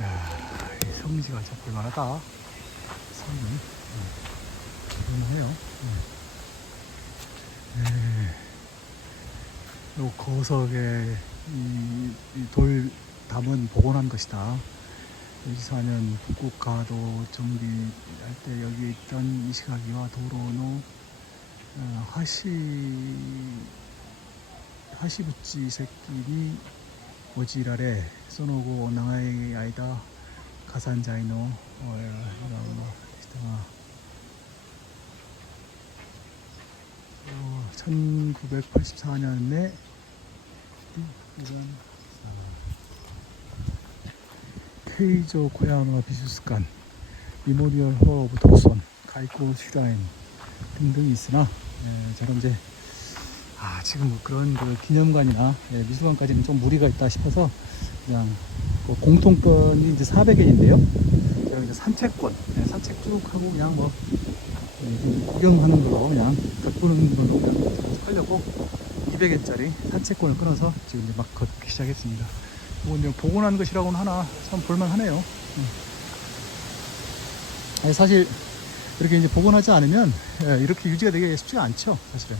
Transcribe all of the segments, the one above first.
이야, 이 성지가 진짜 볼만하다. 성이 볼만해요. 요 거석에 돌 담은 복원한 것이다. 2004년 북극가도 정비할 때 여기 있던 이시가기와 도로노 하시부치 새끼니 오지라레 소노고 나가이 아이다 가산자이노 이런 1984년에 이런 케이조 고야마 비수스관 미모리얼 홀 오브 도선 가이코 슈라인 등등이 있으나 저런 이제 지금 뭐 그런 그 기념관이나 미술관까지는 좀 무리가 있다 싶어서 그냥 공통권이 이제 400엔인데요. 제가 이제 산책권, 산책 쭉 하고 그냥 뭐 구경하는 걸로 그냥 가꾸는 걸로 그냥 하려고 200엔짜리 산책권을 끊어서 지금 이제 막 걷기 시작했습니다. 뭐 이제 복원한 것이라고는 하나 참 볼만하네요. 사실 이렇게 이제 복원하지 않으면 이렇게 유지가 되게 쉽지가 않죠, 사실은.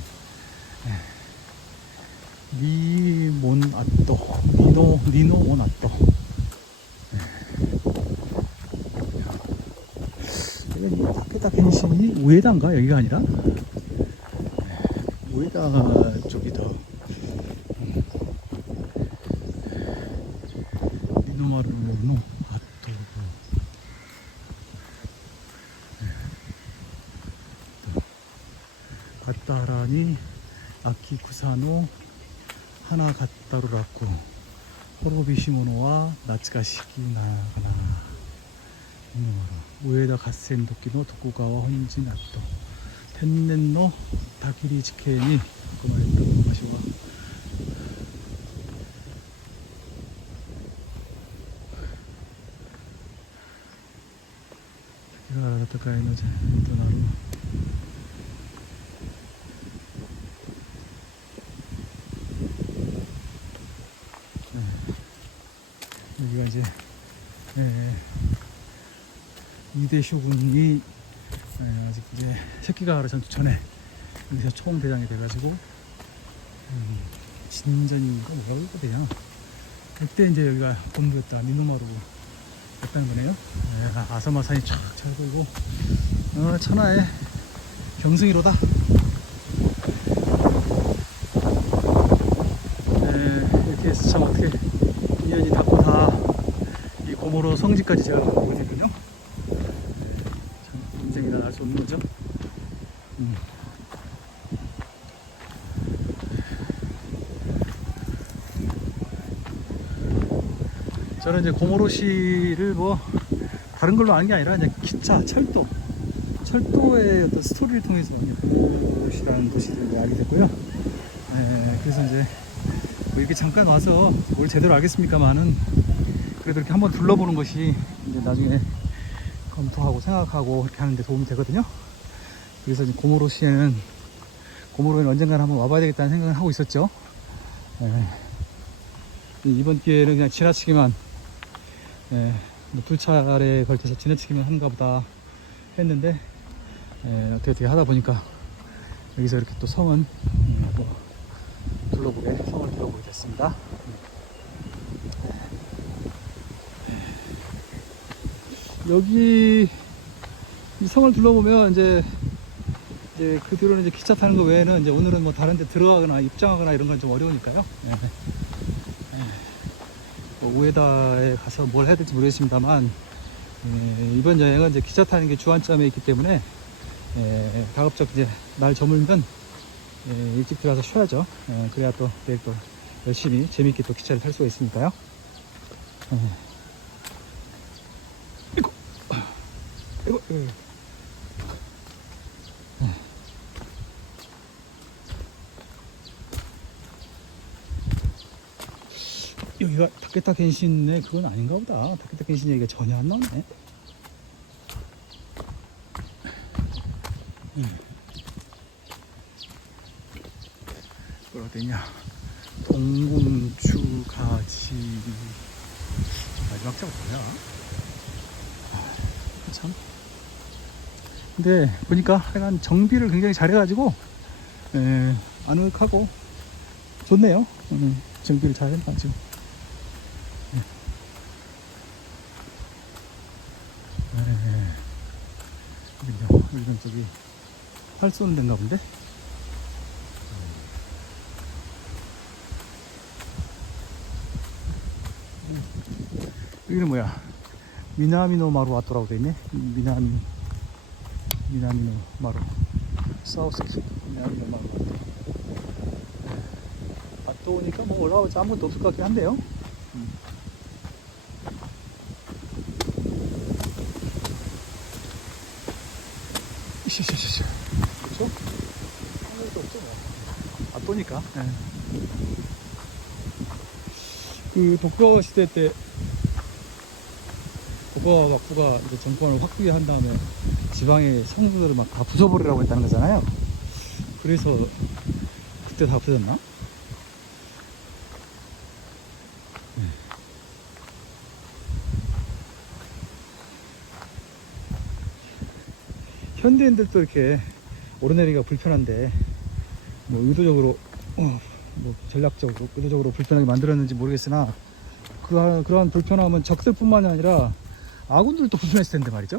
니몬아또 니노몬아또 이건 타케다 켄신이 우에다인가 여기가 아니라 우에다 쪽이 더 니노마루노 아또 가타라니 아키쿠사노 하나 가타루라쿠 호로비시모노와 나츠가시키 나가나 우에다 갓센 도끼노 도쿠가와 혼지 나또 텐넨노 다키리 지케니 그만했던 마시와 이가 가타카이노 또 나루 여기가 이제 이대 쇼군이 아직 이제 새끼가하라 전투 전에 여기서 총대장이 돼가지고 진전인가 뭐라고 돼요. 그때 이제 여기가 본부였다. 니노마루 였다는 거네요. 아사마산이 쫙 잘 보이고 천하의 경승이로다. 이렇게 해서 참 어떻게 인연이 닿고 다 이 고모로 성지까지 제가 오거든요. 참 인생이라 알 수 없는 거죠. 저는 이제 고모로시를 뭐 다른 걸로 아는 게 아니라 이제 기차, 철도의 어떤 스토리를 통해서 고모로시라는 도시를 알게 됐고요. 그래서 이제 뭐 이렇게 잠깐 와서 뭘 제대로 알겠습니까만은 그래도 이렇게 한번 둘러보는 것이 이제 나중에 검토하고 생각하고 이렇게 하는데 도움이 되거든요. 그래서 이제 고모로에는 언젠가는 한번 와봐야 되겠다는 생각을 하고 있었죠. 이번 기회는 그냥 지나치기만 뭐 2차례에 걸쳐서 지나치기만 하는가 보다 했는데 어떻게 하다 보니까 여기서 이렇게 또 성을 둘러보게 됐습니다. 여기 이 성을 둘러보면 이제 그 뒤로는 이제 기차 타는 거 외에는 이제 오늘은 뭐 다른 데 들어가거나 입장하거나 이런 건 좀 어려우니까요. 우에다에 가서 뭘 해야 될지 모르겠습니다만 이번 여행은 이제 기차 타는 게 주안점에 있기 때문에 가급적 이제 날 저물면 일찍 들어가서 쉬어야죠. 그래야 또 내일 또 열심히 재밌게 또 기차를 탈 수가 있으니까요. 이거 여기가 타케타 켄신의 그건 아닌가 보다. 타케타 켄신 얘기가 전혀 안 나오네. 그걸 어디냐? 동궁추가지 마지막 작업 뭐야? 참. 근데 보니까 하여간 정비를 굉장히 잘해가지고 아늑하고 좋네요. 정비를 잘해가지고. 여기는 저기 활 쏘는 데인가 본데? 여기는 뭐야? 미나미노 마루 아토라고 돼 있네. 미나미노 마루 사우스키 미나미노 마루 아토. 아토 오니까 뭐 올라오지 아무것도 없을 것 같긴 한데요. 이씨씨씨 그렇죠? 아무것도 없죠 뭐. 아토니까. 그 독거 시대 때 도쿠가와 막부가 이제 정권을 확보게 한 다음에 지방의 성들을 막 다 부숴버리라고 했다는 거잖아요. 그래서 그때 다 부쉈나? 현대인들도 이렇게 오르내리기가 불편한데 뭐 의도적으로 뭐 전략적으로 의도적으로 불편하게 만들었는지 모르겠으나 그러한 불편함은 적들뿐만이 아니라 아군들도 불편했을 텐데 말이죠.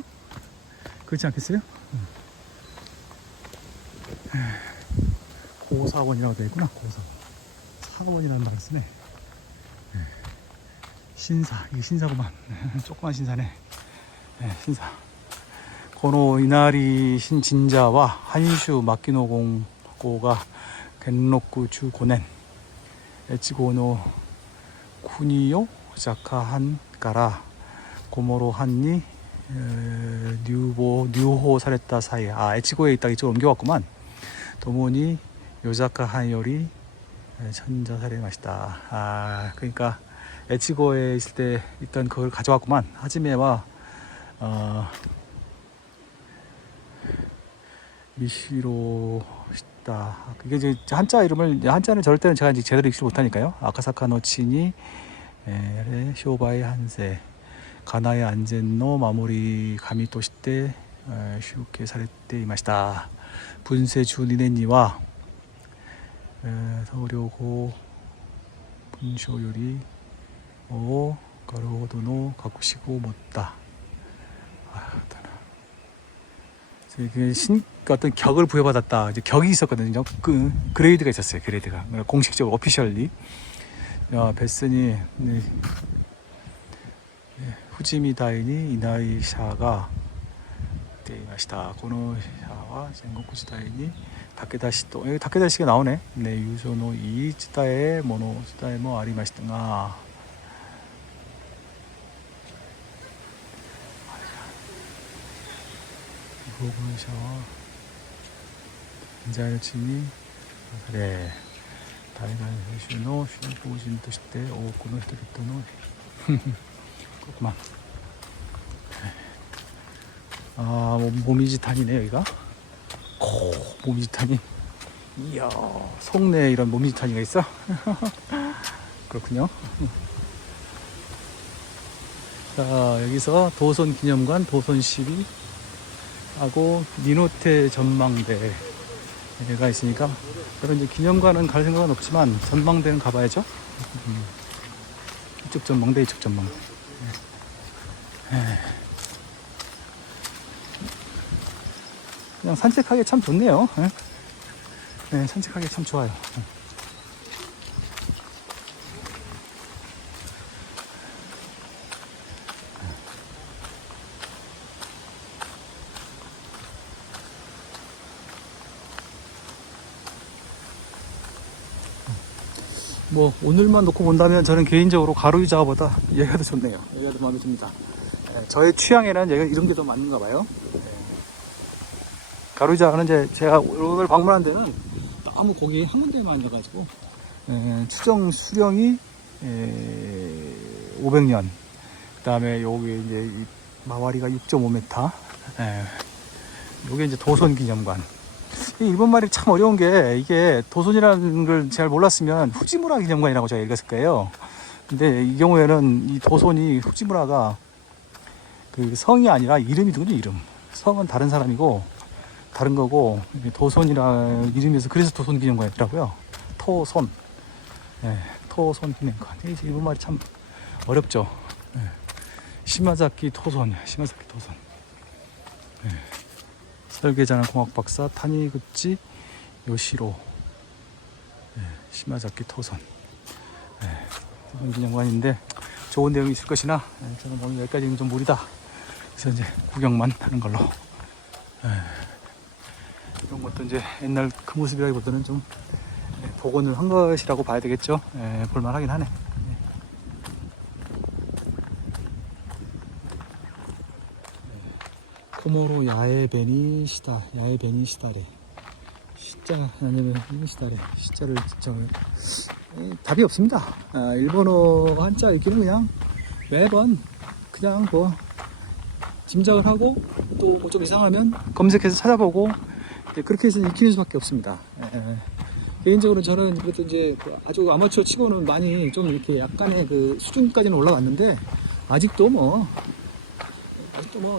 그렇지 않겠어요? 고사원이라고 되어 있구나. 고사원. 사원이라는 말을 쓰네. 신사. 이게 신사구만. 조그만 신사네. 신사. 고노 이나리 신진자와 한슈 마키노 공고가 겐로쿠 주 고넨 에치고노 쿠니요 자카한 가라 고모로 한니 뉴호 사랬다 사이. 에치고에 있다가 이쪽으로 옮겨왔구만. 도모니 요자카 한 요리 천자살의 맛이다. 그러니까 에치고에 있을 때 있던 그걸 가져왔구만. 하지메와 미시로 시다. 그게 이제 한자는 저럴 때는 제가 이제 제대로 읽지 못하니까요. 아카사카 노치니 쇼바이 한세 가나의 안젠노 마모리 가미 도시때 슈케 사레때 이마시다. 분세 주니네니와 서울요고 분쇼 요리 오 가로도노 가쿠시고 못다. 어떤 격을 부여받았다. 이제 격이 있었거든요. 그레이드가 있었어요. 그레이드가 공식적으로 오피셜리. 베스니 후지미 다이니 이나이샤가 데이마시다. 고노샤와 전국구시 다이니 다케다시도. 여기 다케다시가 나오네. 네, 유소노 이 츠다에 모노 츠다에 뭐 아리마시다가. 부고샤와 인자일치니 그래. 다이간 슈노 슈보진 도시때 오코노 히토리토노. 그렇구만. 모미지탄이네 여기가. 모미지탄이. 이야, 송내에 이런 모미지탄이가 있어? 그렇군요. 자, 여기서 도손 기념관, 도손 시비 하고 니노테 전망대가 있으니까 저는 이제 기념관은 갈 생각은 없지만 전망대는 가봐야죠. 이쪽 전망대, 이쪽 전망대. 그냥 산책하기 참 좋네요. 네, 산책하기 참 좋아요. 뭐 오늘만 놓고 본다면 저는 개인적으로 가로유자보다 얘가 더 좋네요. 얘가 더 마음에 듭니다. 저의 취향에는 얘가 이런 게 더 맞는가 봐요. 가로유자는 이제 제가 오늘 방문한 데는 너무 거기 한 군데만 앉아가지고 추정 수령이 500년. 그 다음에 여기 이제 마와리가 6.5m. 요게 이제 도손 기념관. 일본말이 참 어려운 게 이게 도손이라는 걸 잘 몰랐으면 후지무라 기념관이라고 제가 읽었을 거예요. 근데 이 경우에는 이 도손이 후지 문화가 그 성이 아니라 이름이거든요. 이름. 성은 다른 사람이고 다른 거고 도손이라 이름이어서 그래서 도손 기념관이더라고요. 토손. 예, 토손 기념관. 이 일본말이 참 어렵죠. 예. 시마자키 토손. 시마자키 토손. 예. 설계자는 공학 박사 타니구치 요시로. 예, 시마자키 토손. 예, 기념관인데 좋은 내용이 있을 것이나 저는 오늘 여기까지는 좀 무리다. 그래서 이제 구경만 하는 걸로. 이런 것도 이제 옛날 그 모습이라기보다는 좀 복원을 한 것이라고 봐야 되겠죠. 볼만하긴 하네. 코모로 야에베니 시다, 야에베니 시다래. 시자 아니면 시다래. 시자를 진짜 답이 없습니다. 일본어 한자 읽기는 그냥 매번 그냥 뭐 짐작을 하고 또 뭐 좀 이상하면 검색해서 찾아보고 그렇게 해서 익히는 수밖에 없습니다. 개인적으로 저는 그래도 이제 아주 아마추어 치고는 많이 좀 이렇게 약간의 그 수준까지는 올라갔는데 아직도 뭐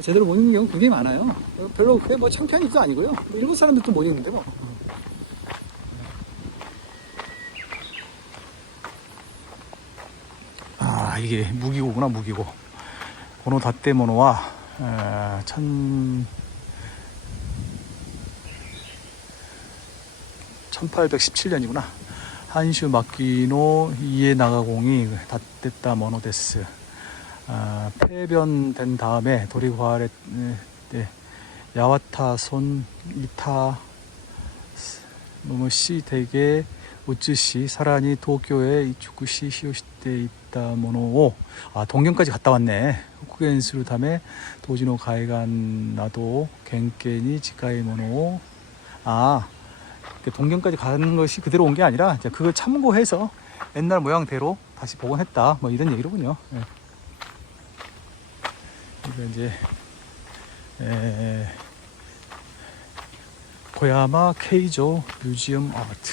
제대로 못 읽는 경우 굉장히 많아요. 별로 그게 뭐 창피한 일도 아니고요. 일본 사람들도 못 읽는데 뭐. 아, 이게 무기고구나, 무기고. 고노 다떼모노와 1817년이구나. 한슈 마키노 이에 나가공이 다떼따 모노데스. 폐변된 다음에 도리과레 야와타손 이타 노무시 대게 우츠시 사라니 도쿄에 이츠쿠시 시오시테 있다 모노오. 동경까지 갔다 왔네. 후쿠겐스루 다음에 도지노 가이간 나도 겐케니 지카이 모노오. 동경까지 가는 것이 그대로 온 게 아니라 그걸 참고해서 옛날 모양대로 다시 복원했다, 뭐 이런 얘기로군요. 이거 이제 고야마 케이조 뮤지엄 아트.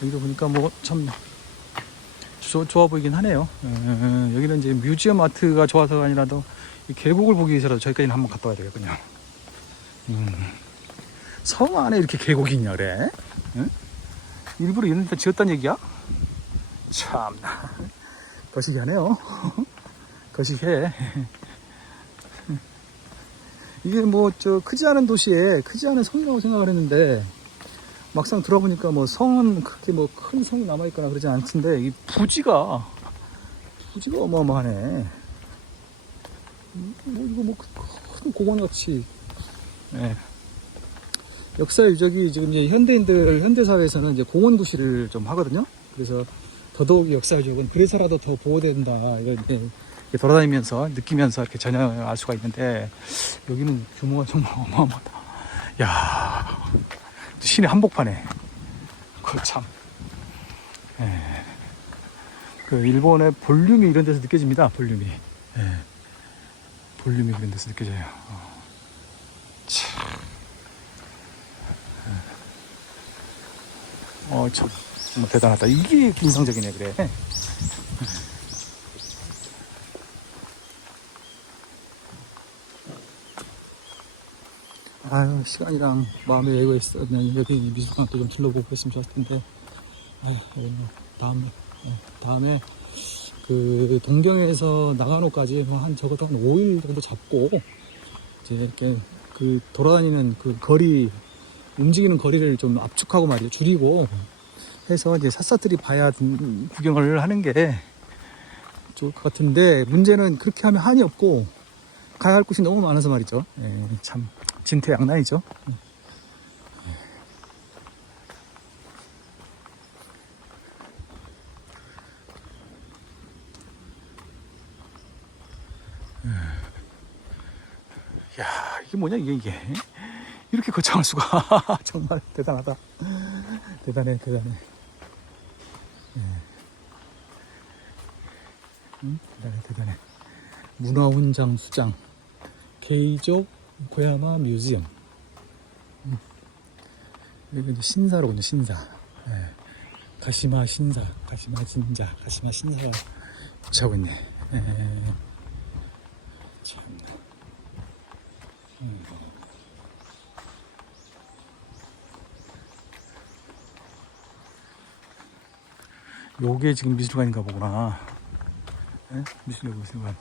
여기도 보니까 뭐 참 좋아 보이긴 하네요. 여기는 이제 뮤지엄 아트가 좋아서가 아니라도 이 계곡을 보기 위해서라도 저기까지는 한번 갔다 와야 되겠군요. 성 안에 이렇게 계곡이 있냐 그래? 응? 일부러 이런 데 지었단 얘기야? 참나 거시기하네요. 거시기해. 이게 뭐 크지 않은 도시에 크지 않은 성이라고 생각을 했는데 막상 들어보니까 뭐 성은 그렇게 뭐 큰 성이 남아있거나 그러지 않던데 이 부지가 어마어마하네. 이거 뭐 큰 공원같이. 역사 유적이 지금 이제 현대사회에서는 이제 공원 도시를 좀 하거든요. 그래서 더더욱 역사 유적은 그래서라도 더 보호된다. 이렇게 돌아다니면서 느끼면서 이렇게 전혀 알 수가 있는데 여기는 규모가 정말 어마어마하다. 야, 신의 한복판에. 참. 그 일본의 볼륨이 이런 데서 느껴집니다. 볼륨이. 볼륨이 그런 데서 느껴져요. 참. 참 정말 대단하다. 이게 인상적이네. 그래. 아유, 시간이랑 마음의 여유가 있었면 여기 미술관도 좀 둘러보고 했으면 좋았을 텐데. 다음에 그 동경에서 나가노까지 적어도 한 5일 정도 잡고 이제 이렇게 그 돌아다니는 그 거리, 움직이는 거리를 좀 압축하고 말이에요. 줄이고 해서 이제 샅샅이 봐야 구경을 하는 게 좋을 것 같은데, 문제는 그렇게 하면 한이 없고 가야 할 곳이 너무 많아서 말이죠. 참 진퇴양난이죠. 야, 이게 뭐냐 이게 이렇게 거창할 수가. 정말 대단하다. 대단해. 대단해. 문화훈장 수장 게이조 고야마 뮤지엄. 여기 신사로군요. 신사. 가시마 신사, 가시마 진자, 가시마 신사가 위치하고 있네. 참나. 요게 지금 미술관인가 보구나. 미술관.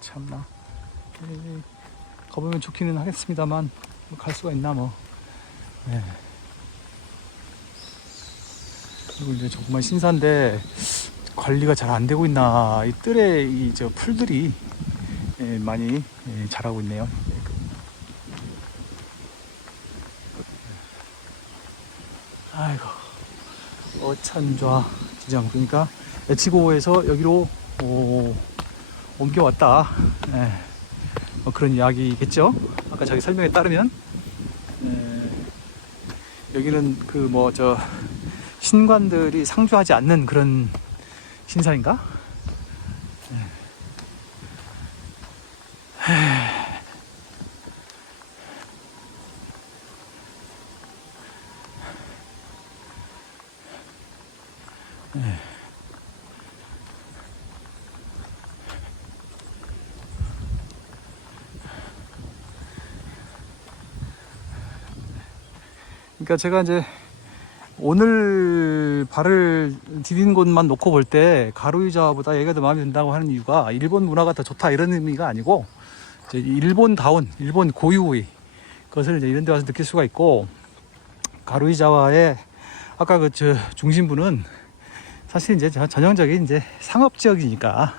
참나. 가보면 좋기는 하겠습니다만 갈 수가 있나 뭐. 그리고 이제 정말 신사인데 관리가 잘 안 되고 있나. 이 뜰에 저 풀들이 많이 자라고 있네요. 아이고, 어천좌 지정. 그러니까 에치고에서 여기로 옮겨왔다. 뭐 그런 이야기겠죠. 아까 자기 설명에 따르면 여기는 그 뭐 저 신관들이 상주하지 않는 그런 신사인가? 그러니까 제가 이제 오늘 발을 디딘 곳만 놓고 볼 때 가루이자보다 얘가 더 마음에 든다고 하는 이유가 일본 문화가 더 좋다 이런 의미가 아니고 이제 일본다운 일본 고유의 것을 이제 이런 데 와서 느낄 수가 있고, 가루이자와의 아까 그 저 중심부는 사실 이제 전형적인 이제 상업 지역이니까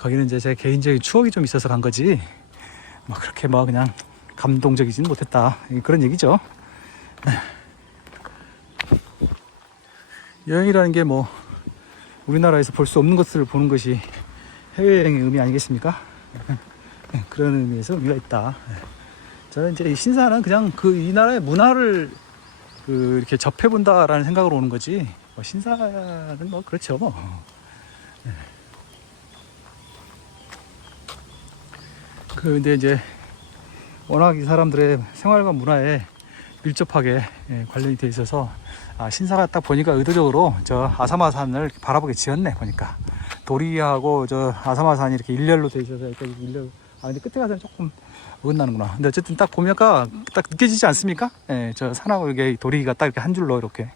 거기는 이제 제 개인적인 추억이 좀 있어서 간 거지 뭐 그렇게 뭐 그냥 감동적이진 못했다 그런 얘기죠. 여행이라는 게 뭐 우리나라에서 볼 수 없는 것들을 보는 것이 해외여행의 의미 아니겠습니까? 그런 의미에서 의미가 있다. 저는 이제 이 신사는 그냥 그 이 나라의 문화를 그 이렇게 접해본다라는 생각으로 오는 거지 뭐 신사는 뭐 그렇죠 뭐. 근데 이제 워낙 이 사람들의 생활과 문화에 밀접하게 관련이 돼 있어서 신사가 딱 보니까 의도적으로 저 아사마산을 바라보게 지었네. 보니까 도리하고 저 아사마산이 이렇게 일렬로 돼 있어서 여기까지 일렬. 근데 끝에 가서는 조금 어긋나는구나. 근데 어쨌든 딱 보니까 딱 느껴지지 않습니까? 저 산하고 이게 도리가 딱 이렇게 한 줄로 이렇게.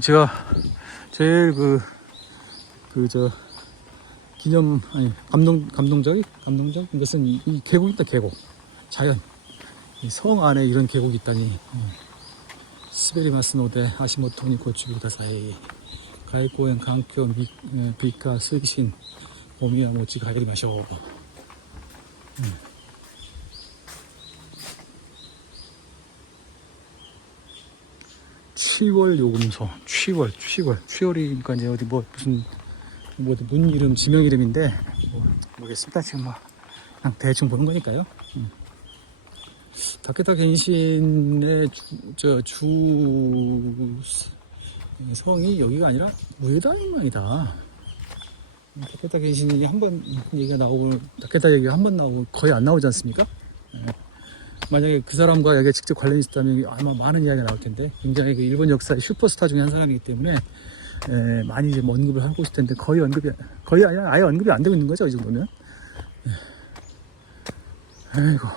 제가 제일 감동적인 것은 이 계곡 있다. 계곡 자연, 이 성 안에 이런 계곡이 있다니. 스베리마스 노데 아시모토니 고치부다 사이 가이코엔 강교 비카 스이신 오미야 모치 가이리 마셔. 7월 요금소. 취월이니까 이제 어디 뭐 무슨 뭐 문 이름, 지명 이름인데 모르겠습니다. 지금 뭐 그냥 대충 보는 거니까요. 다케타 겐신의 주 성이 여기가 아니라 우에다인강이다. 다케타 겐신이 한번 얘기가 나오고, 다케타 얘기가 한 번 나오고 거의 안 나오지 않습니까? 만약에 그 사람과 여기에 직접 관련이 있었다면 아마 많은 이야기가 나올 텐데, 굉장히 그 일본 역사의 슈퍼스타 중에 한 사람이기 때문에 많이 이제 언급을 하고 있을 텐데 거의 아니라 아예 언급이 안 되고 있는 거죠, 이 정도면. 아이고.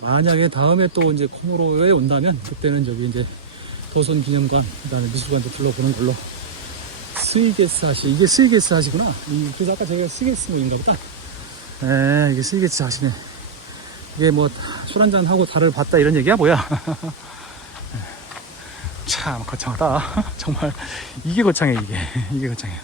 만약에 다음에 또 이제 코모로에 온다면 그때는 저기 이제 도선 기념관, 그다음에 미술관도 둘러보는 걸로. 스이게스 하시, 이게 스이게스 하시구나. 그래서 아까 제가 스이게스 모인가 보다. 이게 스이게스 하시네. 이게 뭐 술 한잔 하고 달을 봤다 이런 얘기야 뭐야. 참 거창하다. 정말 이게 거창해. 이게 거창해.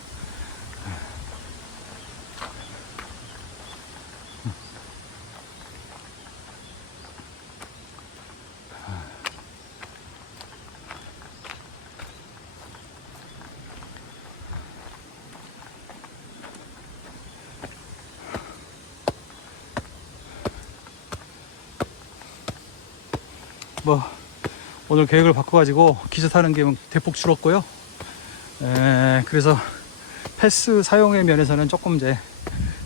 뭐 오늘 계획을 바꿔가지고 기차 타는 게 대폭 줄었고요. 그래서 패스 사용의 면에서는 조금 이제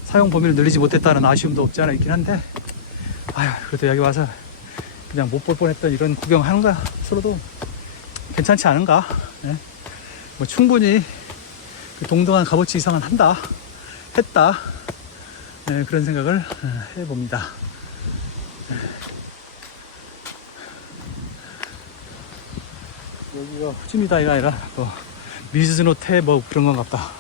사용 범위를 늘리지 못했다는 아쉬움도 없지 않아 있긴 한데, 아휴, 그래도 여기 와서 그냥 못 볼 뻔했던 이런 구경하는 것으로도 괜찮지 않은가. 예? 뭐 충분히 그 동등한 값어치 이상은 했다. 예, 그런 생각을 해봅니다. 여기가 후지미다이가 아니라 또 미즈노테 뭐 그런 건 같다.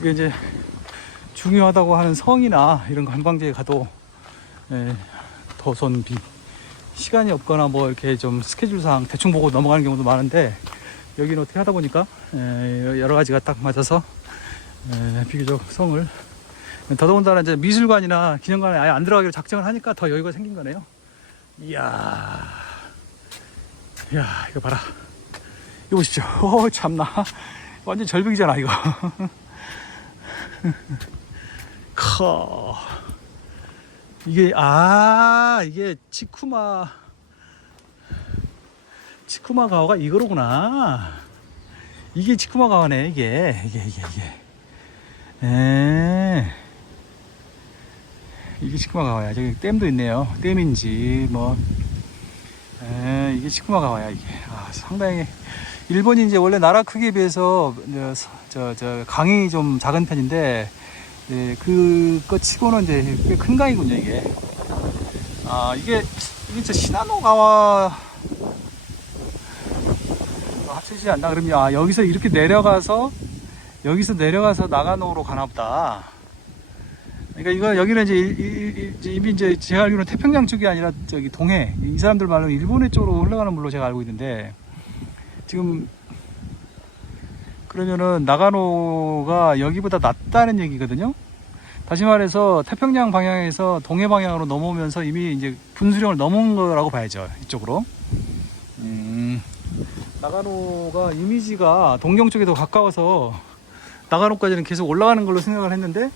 이게 이제 중요하다고 하는 성이나 이런 관광지에 가도 도선비 시간이 없거나 뭐 이렇게 좀 스케줄상 대충 보고 넘어가는 경우도 많은데, 여기는 어떻게 하다 보니까 여러 가지가 딱 맞아서 비교적 성을, 더더군다나 이제 미술관이나 기념관에 아예 안 들어가기로 작정을 하니까 더 여유가 생긴 거네요. 이야, 이거 봐라. 이거 보십시오. 참나. 완전 절벽이잖아, 이거. 커. 이게 치쿠마 가와가 이거로구나. 이게 치쿠마 가와네, 이게. 이게 치쿠마 가와야. 저기 댐도 있네요. 댐인지, 뭐. 이게 치쿠마 가와야, 이게. 상당히. 일본이 이제 원래 나라 크기에 비해서, 강이 좀 작은 편인데, 그거 치고는 이제 꽤 큰 강이군요, 이게. 이게 진짜 시나노가와 합쳐지지 않나? 그러면, 여기서 이렇게 내려가서 나가노로 가나 보다. 그러니까 여기는 이제 제가 알기로는 태평양 쪽이 아니라 저기 동해, 이 사람들 말로 일본해 쪽으로 흘러가는 물로 제가 알고 있는데, 지금, 그러면은 나가노가 여기보다 낫다는 얘기거든요. 다시 말해서 태평양 방향에서 동해 방향으로 넘어오면서 이미 이제 분수령을 넘은 거라고 봐야죠, 이쪽으로. 나가노가 이미지가 동경 쪽에 더 가까워서 나가노까지는 계속 올라가는 걸로 생각을 했는데,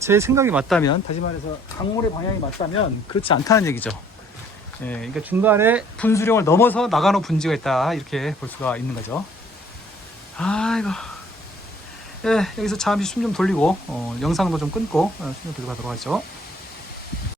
제 생각이 맞다면, 다시 말해서 강물의 방향이 맞다면 그렇지 않다는 얘기죠. 그러니까 중간에 분수령을 넘어서 나가노 분지가 있다, 이렇게 볼 수가 있는 거죠. 아이고. 여기서 잠시 숨 좀 돌리고 영상도 좀 끊고 숨 좀 들어가도록 하죠.